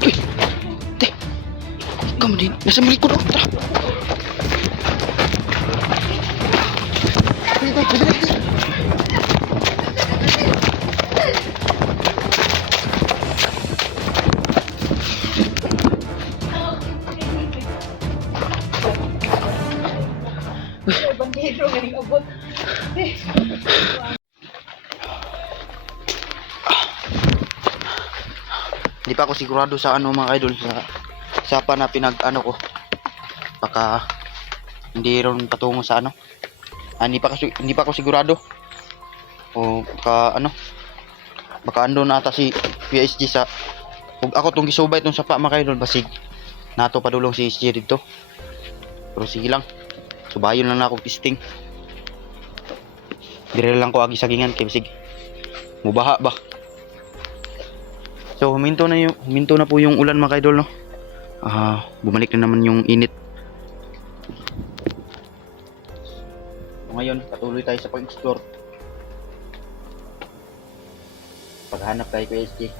Uy! Te! Ikaw din. Nasa milik ko doon. Tara! Bandero galing abot. Hindi pa ako sigurado sa ano mga idol, sa sapa na pinag ano ko. Baka hindi ron patungo sa ano. Hindi pa ako sigurado. O baka ano. Baka ando na ata si PSG sa ug ako tong gisubay tong sapa mga idol basig nato padulong si SG dito. Pero sige lang. Subayon lang na akong testing. Dire lang ko agi sagingan kay bisig mubaha ba. So huminto na po yung ulan mga idol no. Bumalik na naman yung init. So, ngayon patuloy tayo sa pag-explore. Paghanap tayo kay SG.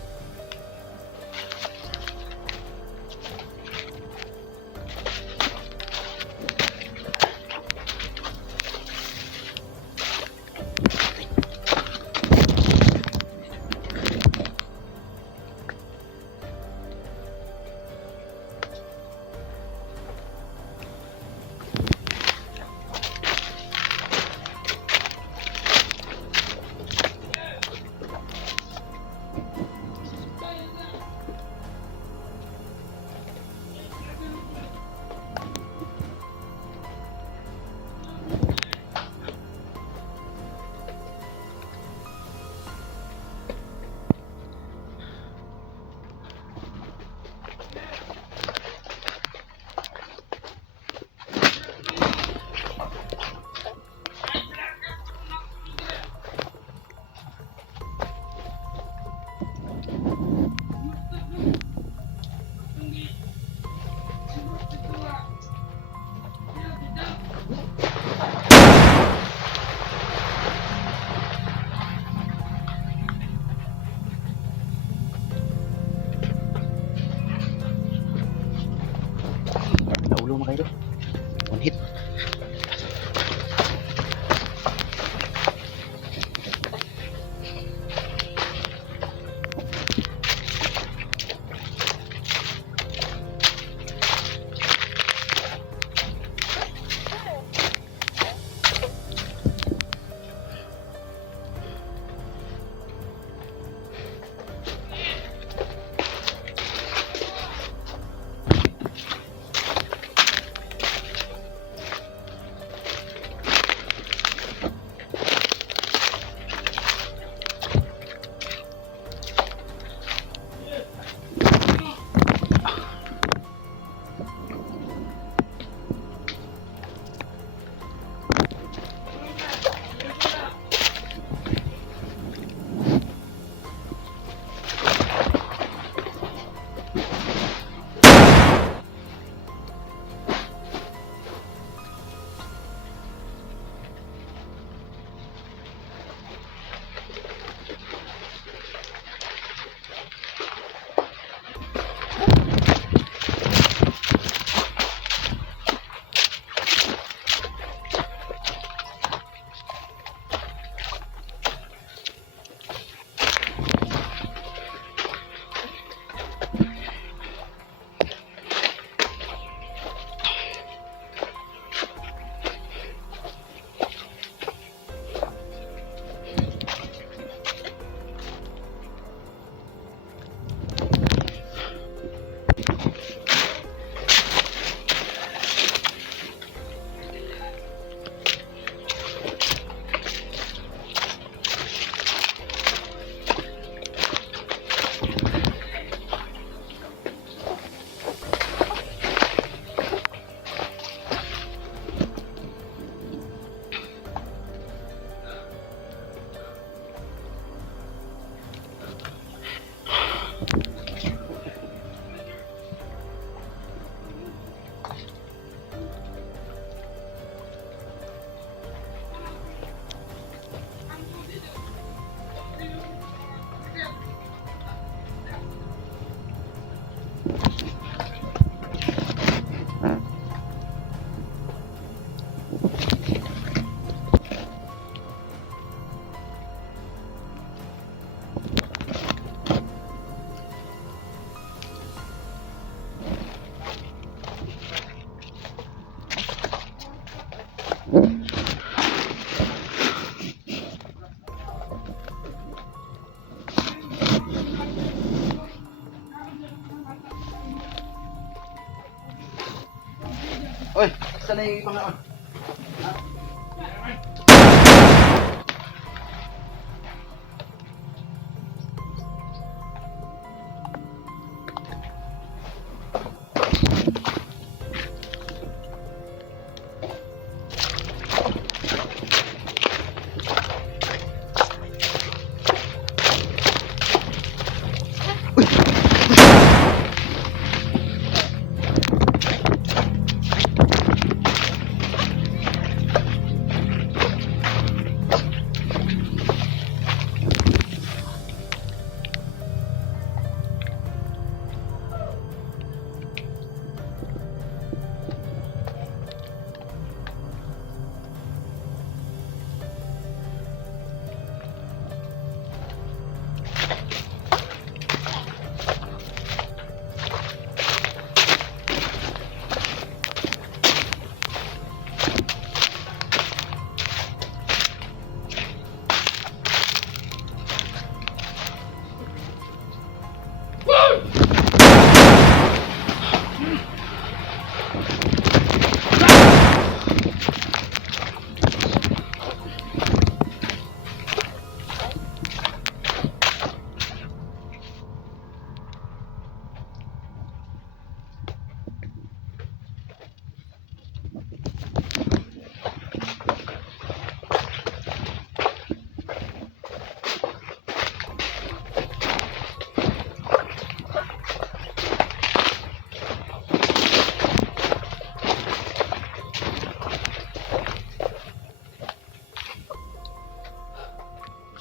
asa na yung pangaon?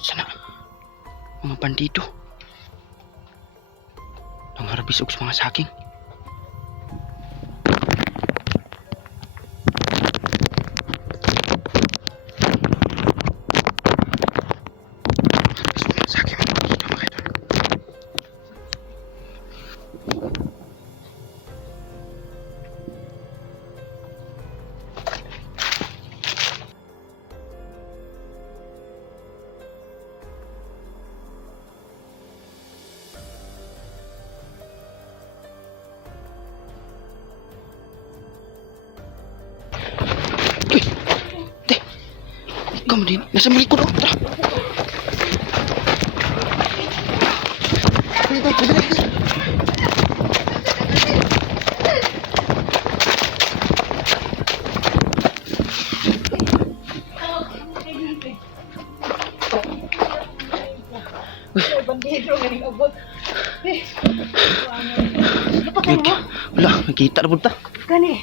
Sana mga bandido nangharbis og mga saking. Kamu din, nasa malikod ako. Tara. Bandido ngayon abot. Wala, nakita na punta. Gani.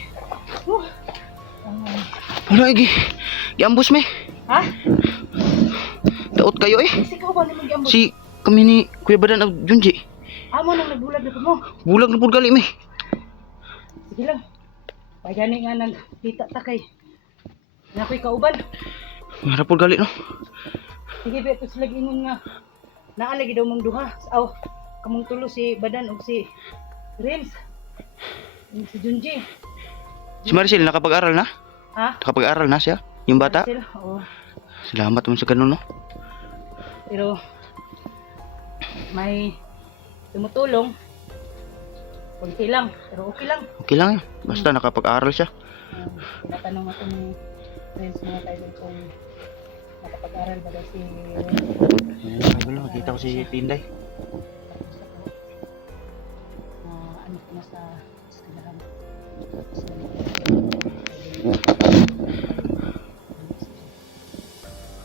Wala, giambos me. Ha? Daot kayo eh. Ikaw ba naman giambot? Si kami ni Kuya Badan at Junji. Amo nang nagbulag na mo. Bulag na po gali me. Sige lang. Pagani nga nang kita ta kay. Nakoy kauban. Nga po gali no. Sige beto sila ingon nga. Naalagi daw mong duha. Aw, kamong tulo si Badan ug si Rims. Si Junji. Si Maricel nakapag-aral na? Ha? Nakapag-aral na siya? Yung bata? Sila, oo. Salamat naman sa ganun no. Pero may tumutulong. Kunti lang, pero okay lang. Okay lang yun. Basta nakapag-aral siya. Tinatanong ako ni friends mga tayo kung nakapag-aral ba daw si Ayun, nakita ko si Tinday. ano ko na sa eskalahan.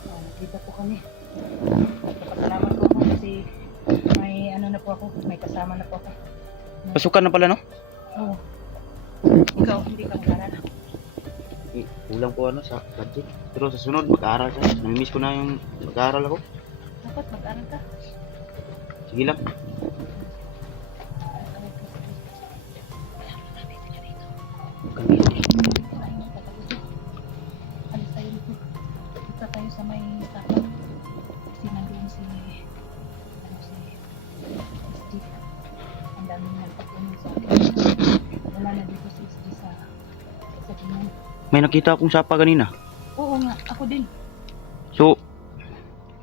Nakita po kami. Napasalamat po ako kasi may ano na po ako, may kasama na po ako. Pasukan na pala no? Oo. Ikaw, hindi ka mag-aral. Kulang po ano sa budget. Pero sa sunod mag-aaral siya. Namimiss ko na yung mag-aaral ako. Dapat mag-aral ka. Sige lang. Kami. Alis tayo dito. Kita tayo sa may tapat. Kasi nandoon si SG. Ang daming nagpapunin sa akin. Wala na dito si SG sa tingnan. May nakita akong sapa kanina. Oo nga, ako din. So,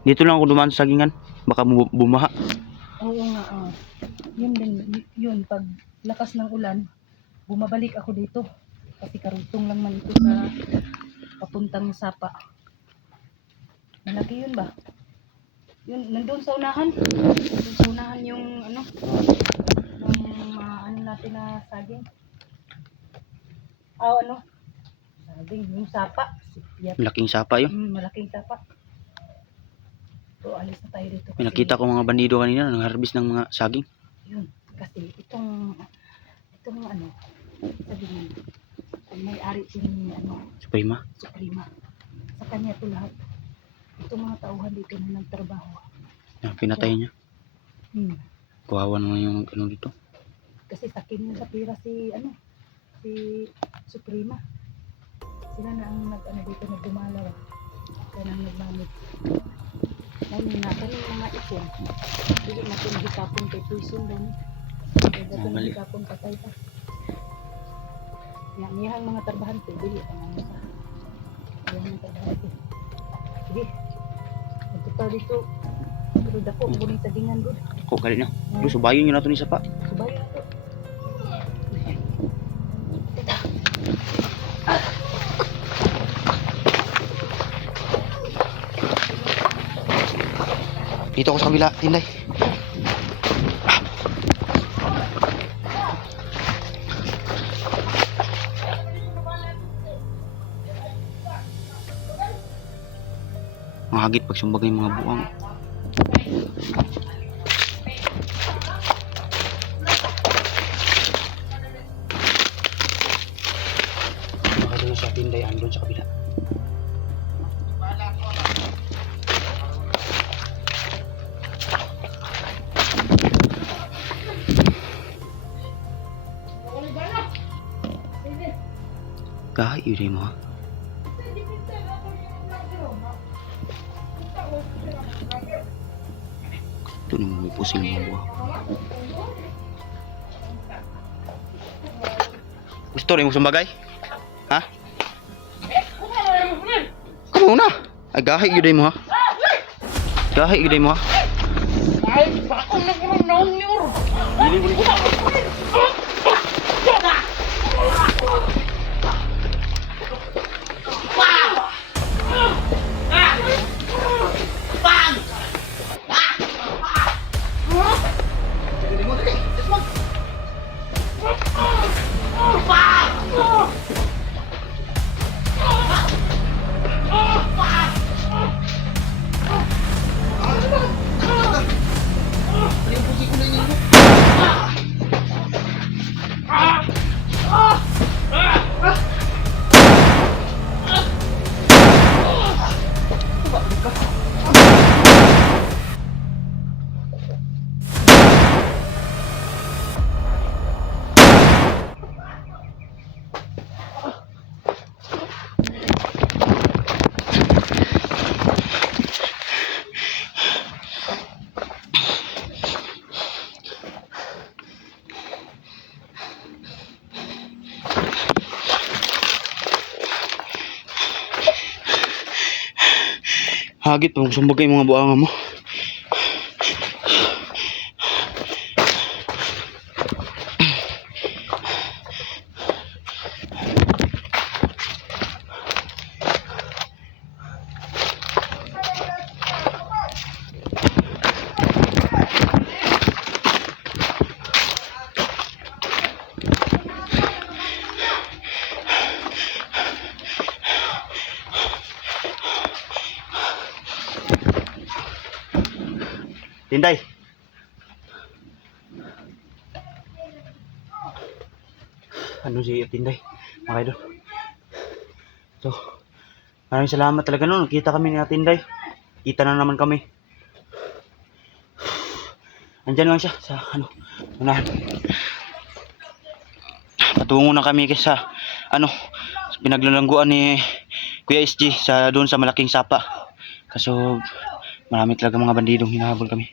dito lang ako dumaan sa sagingan. Baka bumaha. Oo nga, Yun din, yun. Pag lakas ng ulan, bumabalik ako dito. Kasi karugtong lang man ito sa papuntang sapa. Malaki yun ba? Yun, nandun sa unahan. Nandun sa unahan yung ano, yung mga ano natin na saging. Ano? Saging, yung sapa. Yan. Malaking sapa yun. Malaking sapa. So, alis na tayo dito. May nakita ko mga bandido kanina nang-harvest ng mga saging. Yun, kasi itong ano, sabihin, kung may-ari si ano, Suprema. Suprema. Sa kanya ito lahat. Itong mga tauhan dito na nagtrabaho. Yan, pinatay niya. Kawawa naman yung ano dito. Kasi sakin niya sa pira si Suprema. Sila na ang nag-ano dito, nagdumalaw. Sila na ang nagmanit. Ngayon na, kanyung mga ipon. Hindi natin hikapon kay Puison daw ni. Kaya natin Mali. hikapon patay pa. Niyang mga trabahante, dili pa naman sa. Yan mga trabahante. Sige. Nagtutal dito. Pero dako, buning tagingan doon. Ako kali na. Yung subayon nyo na ito ni Sapa. Subayo na to. Dito ako sa kabila, Tinday. Mahagit pag sumbagay mga buwang. Baka doon sa Tinday, andun sa kabila. Kahit yun mo ha. Ito na mga pusing mga buha. Gusto rin mo sumbagay? Ha? Kamu na! Ay gahit yun mo ha. Gahit yun mo ha. Ay, bako na ko ng naong niyo. Hagit pa kung sumbagay mga buwanga mo. Tinday. Ano si Tinday? Mga idol. So, maraming salamat talaga noon. Nakita kami ni Tinday. Kita na naman kami. Andyan lang siya sa unahan. Patungo na kami sa pinaglalangguan ni Kuya SG doon sa malaking sapa. Kaso marami talaga mga bandidong hinahabol kami.